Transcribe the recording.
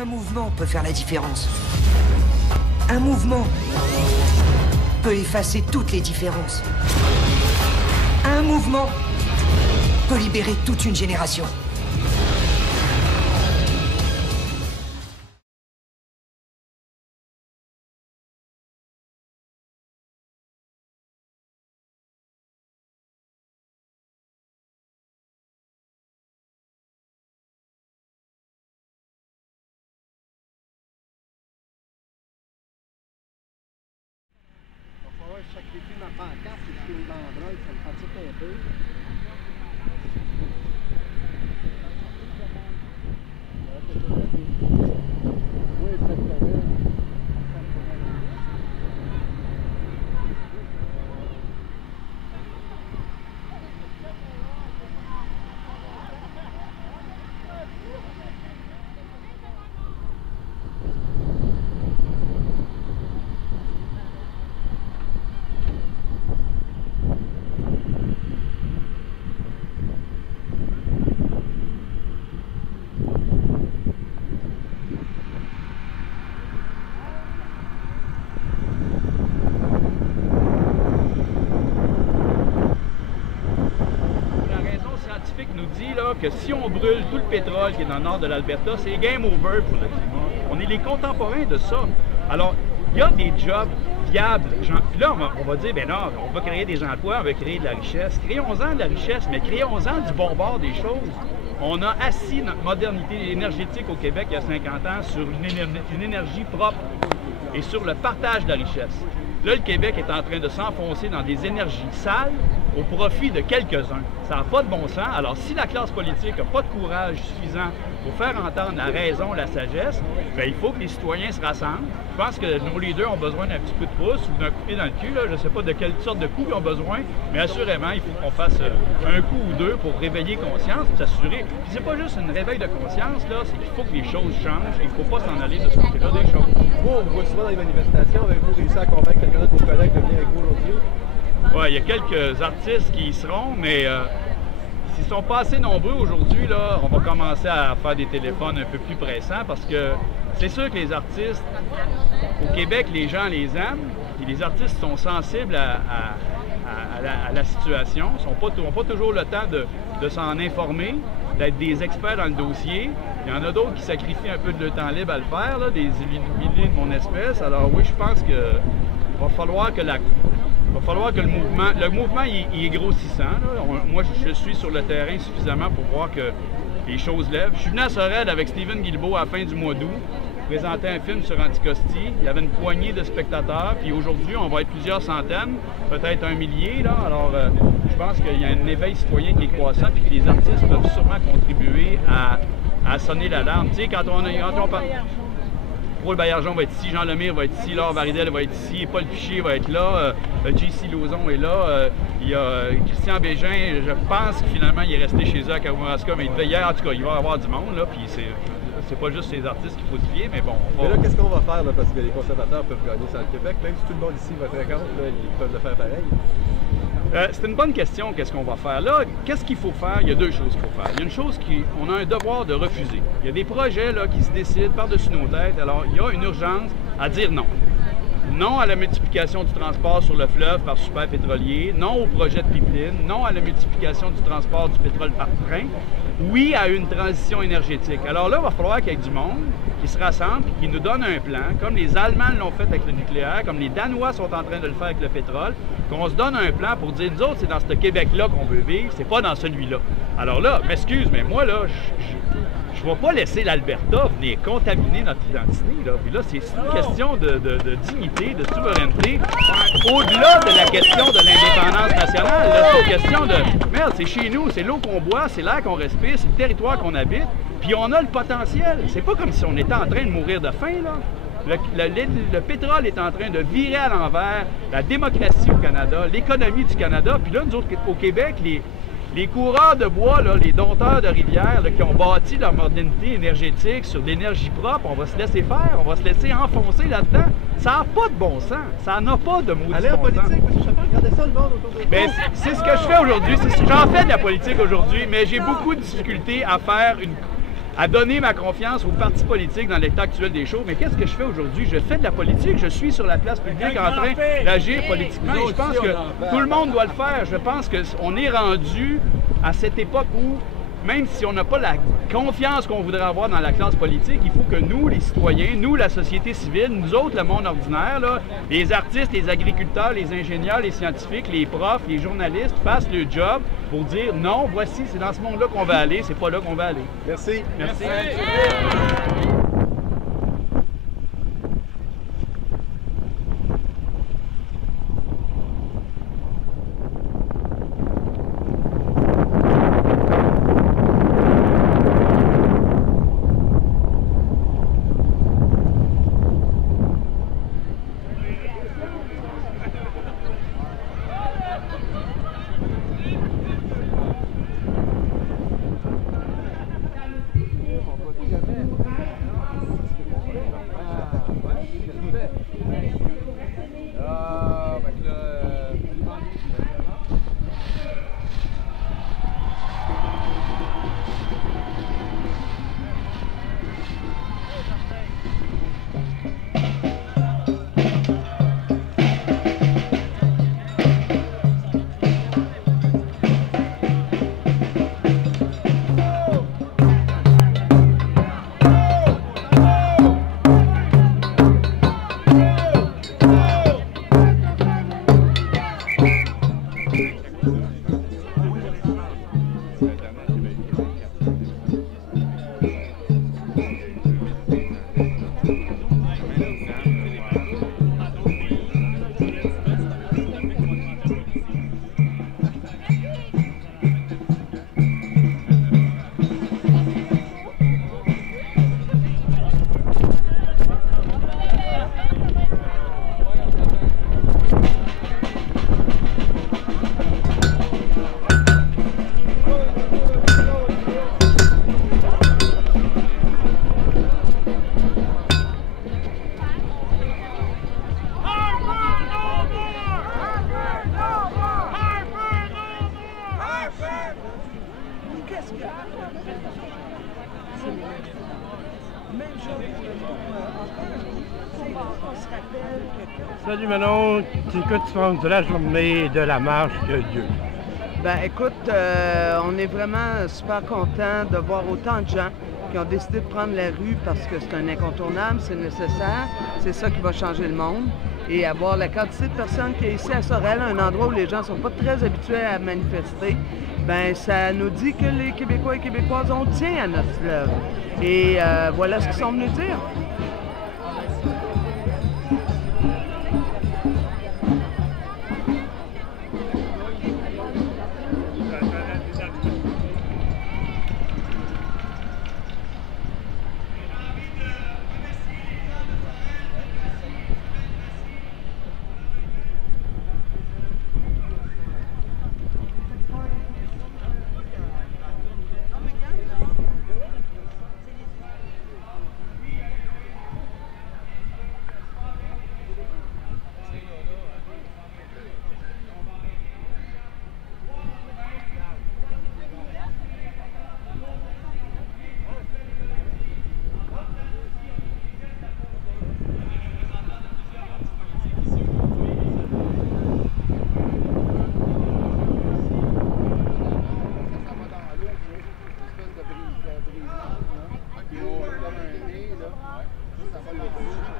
Un mouvement peut faire la différence. Un mouvement peut effacer toutes les différences. Un mouvement peut libérer toute une génération. Je sacrifie ma pancarte et je fais une banderole, ça me fatigue un peu. Oui, exactement. Nous dit là, que si on brûle tout le pétrole qui est dans le nord de l'Alberta, c'est game over pour le climat. On est les contemporains de ça. Alors, il y a des jobs viables. Puis là, on va dire, ben non, on va créer des emplois, on va créer de la richesse. Créons-en de la richesse, mais créons-en du bon bord des choses. On a assis notre modernité énergétique au Québec il y a 50 ans sur une énergie propre et sur le partage de la richesse. Là, le Québec est en train de s'enfoncer dans des énergies sales au profit de quelques-uns. Ça n'a pas de bon sens. Alors, si la classe politique n'a pas de courage suffisant pour faire entendre la raison, la sagesse, bien, il faut que les citoyens se rassemblent. Je pense que nos leaders ont besoin d'un petit coup de pouce ou d'un coup de pied dans le cul. Là. Je ne sais pas de quelle sorte de coup ils ont besoin, mais assurément, il faut qu'on fasse un coup ou deux pour réveiller conscience, pour s'assurer. Puis c'est pas juste une réveil de conscience, là, c'est qu'il faut que les choses changent et il ne faut pas s'en aller de ce côté-là des choses. Vous, on vous voit souvent dans les manifestations. Avez-vous réussi à convaincre quelqu'un de vos collègues de venir avec vous aujourd'hui? Oui, il y a quelques artistes qui y seront, mais s'ils ne sont pas assez nombreux aujourd'hui, là, on va commencer à faire des téléphones un peu plus pressants parce que c'est sûr que les artistes, au Québec, les gens les aiment, et les artistes sont sensibles à la situation, ils n'ont pas toujours le temps de s'en informer, d'être des experts dans le dossier. Il y en a d'autres qui sacrifient un peu de leur temps libre à le faire, là, des milliers de mon espèce. Alors oui, je pense qu'il va falloir que le mouvement il est grossissant. Là. Moi, je suis sur le terrain suffisamment pour voir que les choses lèvent. Je suis venu à Sorel avec Stephen Guilbeault à la fin du mois d'août, présenter un film sur Anticosti. Il y avait une poignée de spectateurs, puis aujourd'hui, on va être plusieurs centaines, peut-être un millier. Là. Alors, je pense qu'il y a un éveil citoyen qui est croissant, puis que les artistes peuvent sûrement contribuer à sonner l'alarme. Tu sais, quand on parle... Paul Baillargeon va être ici, Jean Lemire va être ici, Laure Varidel va être ici, Paul Piché va être là, J.C. Lauzon est là, il y a Christian Bégin, je pense que finalement il est resté chez eux à Kamouraska, mais il devait hier, en tout cas, il va y avoir du monde, là, puis c'est pas juste ces artistes qu'il faut se fier, mais bon. Mais là, qu'est-ce qu'on va faire, là, parce que les conservateurs peuvent gagner ça au Québec, même si tout le monde ici va être contre, là, ils peuvent le faire pareil. C'est une bonne question, qu'est-ce qu'on va faire là? Qu'est-ce qu'il faut faire? Il y a deux choses qu'il faut faire. Il y a une chose qu'on a un devoir de refuser. Il y a des projets là, qui se décident par-dessus nos têtes, alors il y a une urgence à dire non. Non à la multiplication du transport sur le fleuve par super pétrolier, non au projet de pipeline, non à la multiplication du transport du pétrole par train, oui à une transition énergétique. Alors là, il va falloir qu'il y ait du monde qui se rassemble et qui nous donne un plan, comme les Allemands l'ont fait avec le nucléaire, comme les Danois sont en train de le faire avec le pétrole, qu'on se donne un plan pour dire, nous autres, c'est dans ce Québec-là qu'on veut vivre, c'est pas dans celui-là. Alors là, m'excuse, mais moi, là, je ne vais pas laisser l'Alberta venir contaminer notre identité. Là. Puis là, c'est une question de dignité, de souveraineté, au-delà de la question de l'indépendance nationale. C'est une question de, merde, c'est chez nous, c'est l'eau qu'on boit, c'est l'air qu'on respire, c'est le territoire qu'on habite, puis on a le potentiel. C'est pas comme si on était en train de mourir de faim, là. Le pétrole est en train de virer à l'envers la démocratie au Canada, l'économie du Canada, puis là, nous autres, au Québec, les coureurs de bois, là, les dompteurs de rivières là, qui ont bâti leur modernité énergétique sur l'énergie propre, on va se laisser faire, on va se laisser enfoncer là-dedans. Ça n'a pas de bon sens. Ça n'a pas de maudit Allez en bon sens. politique, M. Chappelle, regardez ça, le monde autour de vous. Ben, c'est ce que je fais aujourd'hui. J'en fais de la politique aujourd'hui, mais j'ai beaucoup de difficultés à faire à donner ma confiance aux partis politiques dans l'état actuel des choses. Mais qu'est-ce que je fais aujourd'hui? Je fais de la politique, je suis sur la place publique en train d'agir politiquement. Et je pense que tout le monde doit le faire. Je pense qu'on est rendu à cette époque où, même si on n'a pas la confiance qu'on voudrait avoir dans la classe politique, il faut que nous, les citoyens, nous, la société civile, nous autres, le monde ordinaire, là, les artistes, les agriculteurs, les ingénieurs, les scientifiques, les profs, les journalistes, fassent le job pour dire non, voici, c'est dans ce monde-là qu'on va aller, c'est pas là qu'on va aller. Merci. Merci. Salut Manon, c'est quoi tu penses de la journée de la marche qui a lieu? Ben écoute, on est vraiment super contents de voir autant de gens qui ont décidé de prendre la rue parce que c'est un incontournable, c'est nécessaire, c'est ça qui va changer le monde. Et avoir la quantité de personnes qui est ici à Sorel, un endroit où les gens ne sont pas très habitués à manifester, ben ça nous dit que les Québécois et Québécoises, on tient à notre fleuve. Et voilà ce qu'ils sont venus dire. Ça va le